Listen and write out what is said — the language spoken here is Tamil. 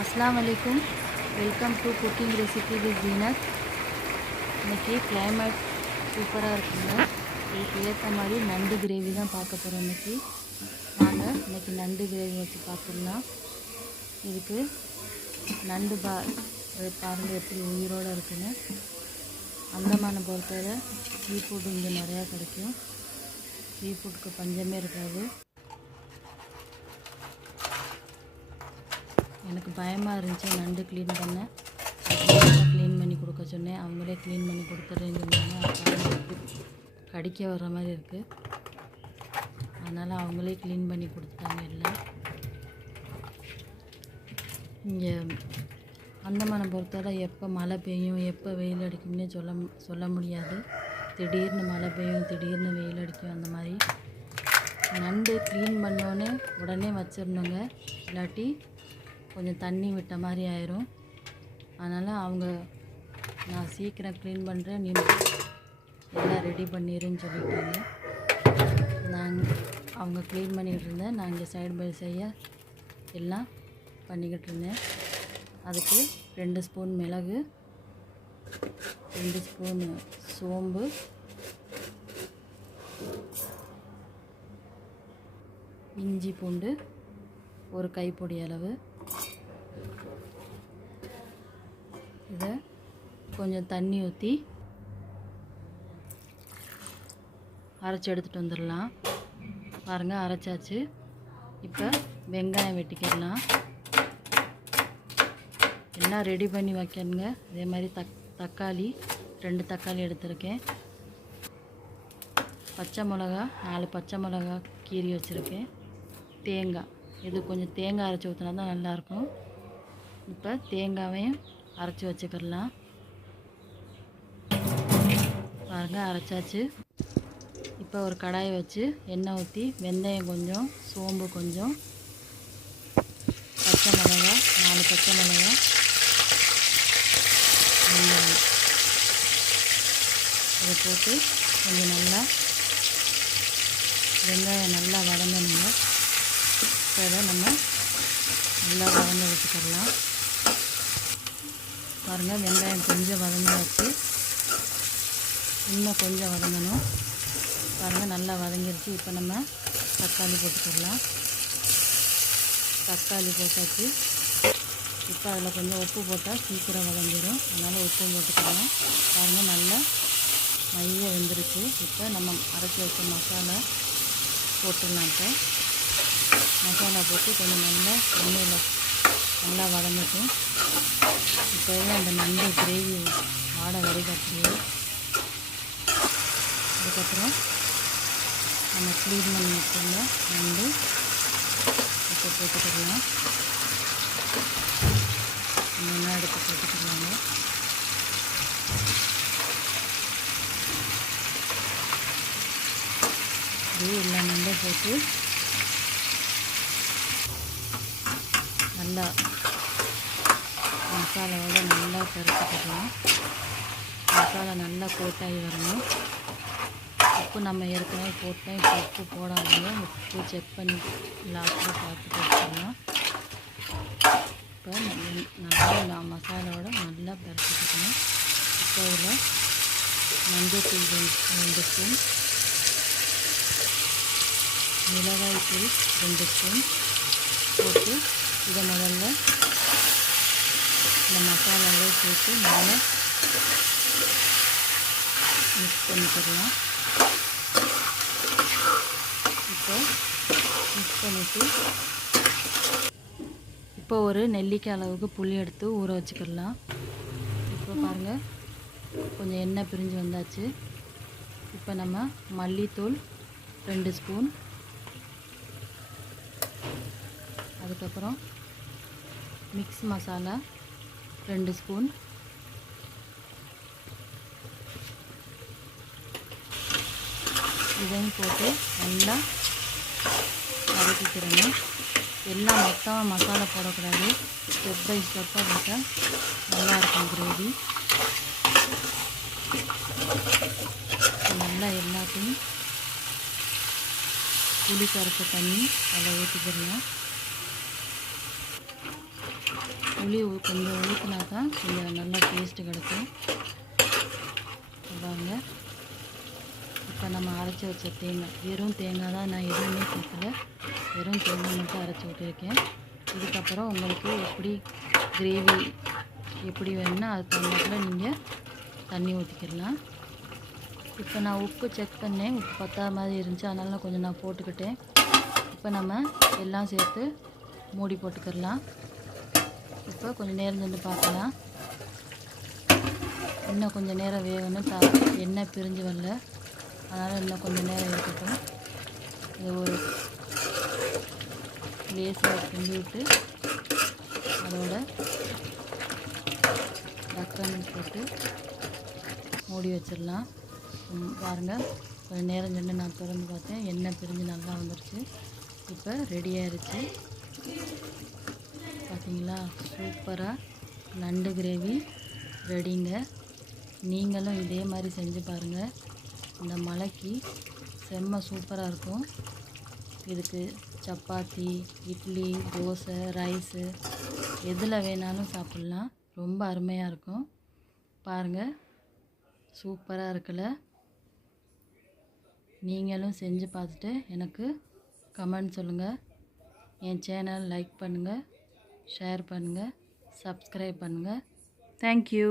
अस्सलाम वालेकुम। Welcome to cooking recipe with Zeenat. இன்றைக்கி கிளைமேட் சூப்பராக இருக்குங்க. இதுக்கு ஏற்ற மாதிரி நண்டு கிரேவி தான் பார்க்க போகிறோம் இன்றைக்கி. வாங்க இன்றைக்கி நண்டு கிரேவி வச்சு பார்த்துடலாம். இதுக்கு நண்டு பாருங்கள் எப்படி உயிரோடு இருக்குன்னு. அந்தமான பொறுத்தவரை சீ ஃபுட்டு இங்கே நிறையா கிடைக்கும். சீ ஃபுட்டுக்கு பஞ்சமே இருக்காது. எனக்கு பயமாக இருந்துச்சு நண்டு க்ளீன் பண்ண. க்ளீன் பண்ணி கொடுக்க சொன்னேன். அவங்களே க்ளீன் பண்ணி கொடுத்துட்றேன்னு சொன்னாங்க. கடிக்க வர்ற மாதிரி இருக்குது, அதனால் அவங்களே க்ளீன் பண்ணி கொடுத்துட்டாங்க எல்லாம். இங்கே அந்தமானம் பொறுத்தவரை எப்போ மழை பெய்யும் எப்போ வெயில் அடிக்கும்னே சொல்ல முடியாது. திடீர்னு மழை பெய்யும், திடீர்னு வெயில் அடிக்கும். அந்த மாதிரி நண்டு க்ளீன் பண்ணோன்னே உடனே வச்சிடணுங்க, இல்லாட்டி கொஞ்சம் தண்ணி விட்ட மாதிரி ஆயிரும். அதனால் நான் சீக்கிரம் க்ளீன் பண்ணுறேன், நீ எல்லாம் ரெடி பண்ணிடுன்னு சொல்லிட்டாங்க. அவங்க க்ளீன் பண்ணிக்கிட்டு இருந்தேன், நான் இங்கே சைடு பை சைடாக எல்லாம் பண்ணிக்கிட்டு இருந்தேன். அதுக்கு 2 ஸ்பூன் மிளகு, 2 ஸ்பூன் சோம்பு, இஞ்சி பூண்டு ஒரு கைப்பொடி அளவு, இதை கொஞ்சம் தண்ணி ஊற்றி அரைச்சி எடுத்துகிட்டு வந்துடலாம். பாருங்கள் அரைச்சாச்சு. இப்போ வெங்காயம் வெட்டிக்கிடலாம். எல்லாம் ரெடி பண்ணி வைக்கணுங்க. அதே மாதிரி தக்காளி 2 தக்காளி எடுத்திருக்கேன். பச்சை மிளகா 4 பச்சை மிளகா கீறி வச்சுருக்கேன். தேங்காய், இது கொஞ்சம் தேங்காய் அரைச்சி ஊற்றினா தான் நல்லாயிருக்கும். இப்போ தேங்காவையும் அரைச்சி வச்சுக்கிடலாம். பாருங்கள் அரைச்சாச்சு. இப்போ ஒரு கடாயை வச்சு எண்ணெய் ஊற்றி வெந்தயம் கொஞ்சம், சோம்பு கொஞ்சம், பச்சை மிளகா 4 பச்சை மிளகா, வெங்காயம் இதை போட்டு கொஞ்சம் நல்லா வெங்காயம் நல்லா வதங்கணுங்க. இப்போ இதை நம்ம நல்லா வதங்க வச்சுக்கிடலாம். பாருங்கள் வெங்காயம் கொஞ்சம் வதங்கியாச்சு, இன்னும் கொஞ்சம் வதங்கணும். பாருங்கள் நல்லா வதங்கிடுச்சு. இப்போ நம்ம தக்காளி போட்டுக்கிடலாம். தக்காளி போட்டாச்சு. இப்போ அதில் கொஞ்சம் உப்பு போட்டால் சீக்கிரம் வதங்கிடும், அதனால் உப்பும் போட்டுக்கலாம். பாருங்கள் நல்லா மைய வெந்துருச்சு. இப்போ நம்ம அரைச்சி வச்ச மசாலா போட்டுடலாம். இப்போ மசாலா போட்டு கொஞ்சம் நல்லா எண்ணெயில் நல்லா வதங்கட்டும். இப்போவே அந்த நண்டு கிரேவி வாடை வடிகட்டிடுது. அதுக்கப்புறம் நம்ம க்ளீன் பண்ணி வச்சுருந்த நண்டு இப்போ போட்டுக்கிடலாம். நல்லா எடுத்து போட்டுக்கலாங்க. அப்படியே எல்லா நண்டும் போட்டு நல்லா மசாலாவோட நல்லா கரைச்சிக்கலாம். மசாலா நல்லா கோட்டாகி வரணும். உப்பு நம்ம ஏற்கனவே போட்டேன், இப்போ உப்பு போடாதீங்க. உப்பு செக் பண்ணி லாஸ்ட்டில் பார்த்து போட்டுக்கலாம். இப்போ நல்லா மசாலாவோட நல்லா கரைச்சிக்கணும். இப்போ இதில் மஞ்சள்தூள் 2 ஸ்பூன், மிளகாய் தூள் 2 ஸ்பூன் போட்டு இதை முதல்ல இந்த மசாலாவோட சேர்த்து நல்லா மிக்ஸ் பண்ணிக்கலாம். இப்போ மிக்ஸ் பண்ணிவிட்டு இப்போ ஒரு நெல்லிக்காய் அளவுக்கு புளி எடுத்து ஊற வச்சுக்கிடலாம். இப்போ பாருங்கள் கொஞ்சம் எண்ணெய் பிரிஞ்சு வந்தாச்சு. இப்போ நம்ம மல்லித்தூள் 2 ஸ்பூன், அதுக்கப்புறம் மிக்ஸ் மசாலா 2 ஸ்பூன், இதையும் போட்டு நல்லா வதக்கிக்கிறணும். எல்லாம் மொத்தமாக மசாலா போடக்கூடாது, ஸ்டெப் பை ஸ்டெப்பாக போட்டால் நல்லாயிருக்கும் கிரேவி. நல்லா எல்லாத்தையும் புளி கரைச்ச தண்ணி அதில் ஊற்றிக்கிறணும். புளி கொஞ்சம் ஊற்றினா தான் கொஞ்சம் நல்லா டேஸ்ட்டு கிடைக்கும். பாருங்க, இப்போ நம்ம அரைச்சி வச்ச தேங்காய், வெறும் தேங்காய் தான், நான் எதுவுமே சேர்க்கல, வெறும் தேங்காய் மட்டும் அரைச்சி விட்டுருக்கேன். இதுக்கப்புறம் உங்களுக்கு எப்படி கிரேவி எப்படி வேணும்னா அது தகுந்தாப்பில் நீங்கள் தண்ணி ஊற்றிக்கிடலாம். இப்போ நான் உப்பு செக் பண்ணேன், உப்பு பத்தாத மாதிரி இருந்துச்சு, அதனால கொஞ்சம் நான் போட்டுக்கிட்டேன். இப்போ நம்ம எல்லாம் சேர்த்து மூடி போட்டுக்கிடலாம். இப்போ கொஞ்சம் நேரம் சென்று பார்க்கலாம். இன்னும் கொஞ்சம் நேரம் வேகணும், எண்ணெய் பிரிஞ்சு வரல, அதனால் இன்னும் கொஞ்சம் நேரம் இருக்கட்டும். இதை ஒரு லேசாக கிண்டி விட்டு அதோட டக்கன் போட்டு மூடி வச்சிடலாம். பாருங்கள், கொஞ்சம் நேரம் சென்று நான் திறந்து பார்த்தேன், எண்ணெய் பிரிஞ்சு நல்லா வந்துருச்சு. இப்போ ரெடி ஆயிடுச்சு. பார்த்தீங்களா, சூப்பராக நண்டு கிரேவி ரெடிங்க. நீங்களும் இதே மாதிரி செஞ்சு பாருங்கள். இந்த மழைக்கு செம்ம சூப்பராக இருக்கும். இதுக்கு சப்பாத்தி, இட்லி, தோசை, ரைஸு எதில் வேணாலும் சாப்பிட்லாம். ரொம்ப அருமையாக இருக்கும். பாருங்கள், சூப்பராக இருக்குல்ல. நீங்களும் செஞ்சு பார்த்துட்டு எனக்கு கமெண்ட் சொல்லுங்கள். என் சேனல் லைக் பண்ணுங்கள், ஷேர் பண்ணுங்கள், சப்ஸ்கிரைப் பண்ணுங்கள். தேங்க்யூ.